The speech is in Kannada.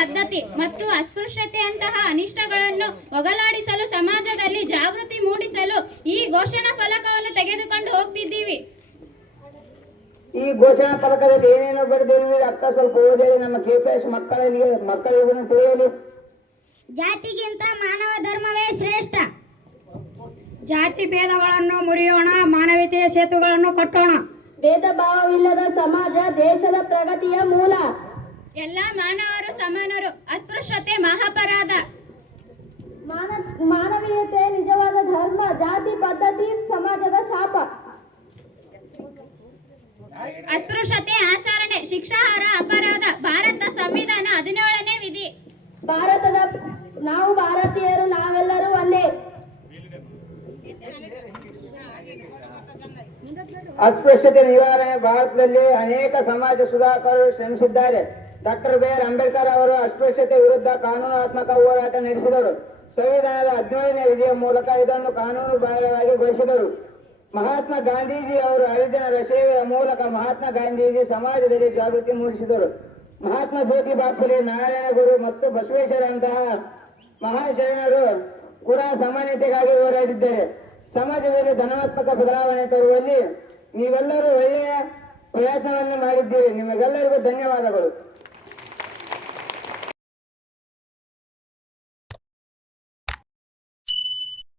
ಪದ್ಧತಿ ಮತ್ತು ಅಸ್ಪೃಶ್ಯತೆಯಂತಹ ಅನಿಷ್ಟಗಳನ್ನು ಹೋಗಲಾಡಿಸಲು ಸಮಾಜದಲ್ಲಿ ಜಾಗೃತಿ ಮೂಡಿಸಲು ಈ ಘೋಷಣಾ ಫಲಕವನ್ನು ತೆಗೆದುಕೊಂಡು ಹೋಗ್ತಿದ್ದೀವಿ. ಈ ಘೋಷಣಾ ಫಲಕದಲ್ಲಿ ಏನೇನೋ ಬರೆದಿರುವೆ ಅಕ್ಕ ಸ್ವಲ್ಪ ಓದೇಳಿ ನಮ್ಮ KPS ಮಕ್ಕಳಿಗೂ ತಿಳಿಯಲಿ. ಜಾತಿಗಿಂತ ಮಾನವ ಧರ್ಮವೇ ಶ್ರೇಷ್ಠ. ಜಾತಿ ಭೇದಗಳನ್ನು ಮುರಿಯೋಣ, ಮಾನವೀಯತೆಯ ಸೇತುಗಳನ್ನು ಕಟ್ಟೋಣ. ಭೇದ ಭಾವವಿಲ್ಲದ ಸಮಾಜ ದೇಶದ ಪ್ರಗತಿಯ ಮೂಲ. ಎಲ್ಲ ಮಾನವರು ಸಮಾನರು, ಅಸ್ಪೃಶ್ಯತೆ ಮಹಾಪರಾಧ. ಮಾನವೀಯತೆ ನಿಜವಾದ ಧರ್ಮ, ಜಾತಿ ಪದ್ಧತಿ ಸಮಾಜದ ಶಾಪ. ಅಸ್ಪೃಶ್ಯತೆ ಆಚರಣೆ ಶಿಕ್ಷಾರ್ಹ ಅಪರಾಧ. ಭಾರತ ಸಂವಿಧಾನ 17ನೇ ವಿಧಿ. ನಾವು ಭಾರತೀಯರು, ನಾವೆಲ್ಲರೂ ಒಂದೇ. ಅಸ್ಪೃಶ್ಯತೆ ನಿವಾರಣೆ ಭಾರತದಲ್ಲಿ ಅನೇಕ ಸಮಾಜ ಸುಧಾರಕರು ಶ್ರಮಿಸಿದ್ದಾರೆ. Doctor B.R. ಅಂಬೇಡ್ಕರ್ ಅವರು ಅಸ್ಪೃಶ್ಯತೆ ವಿರುದ್ಧ ಕಾನೂನಾತ್ಮಕ ಹೋರಾಟ ನಡೆಸಿದರು. ಸಂವಿಧಾನದ 17ನೇ ವಿಧಿಯ ಮೂಲಕ ಇದನ್ನು ಕಾನೂನು ಬಾಹಿರವಾಗಿ ಗೊಳಿಸಿದರು. ಮಹಾತ್ಮ ಗಾಂಧೀಜಿ ಅವರು ಹರಿಜನರ ಸೇವೆಯ ಮೂಲಕ ಮಹಾತ್ಮ ಗಾಂಧೀಜಿ ಸಮಾಜದಲ್ಲಿ ಜಾಗೃತಿ ಮೂಡಿಸಿದರು. ಮಹಾತ್ಮ ಜ್ಯೋತಿಬಾ ಫುಲೆ, ನಾರಾಯಣ ಗುರು ಮತ್ತು ಬಸವೇಶ್ವರಂತಹ ಮಹಾಶರಣರು ಕೂಡ ಸಮಾನತೆಗಾಗಿ ಹೋರಾಡಿದ್ದಾರೆ. ಸಮಾಜದಲ್ಲಿ ಧನಾತ್ಮಕ ಬದಲಾವಣೆ ತರುವಲ್ಲಿ ನೀವೆಲ್ಲರೂ ಒಳ್ಳೆಯ ಪ್ರಯತ್ನವನ್ನು ಮಾಡಿದ್ದೀರಿ. ನಿಮಗೆಲ್ಲರಿಗೂ ಧನ್ಯವಾದಗಳು.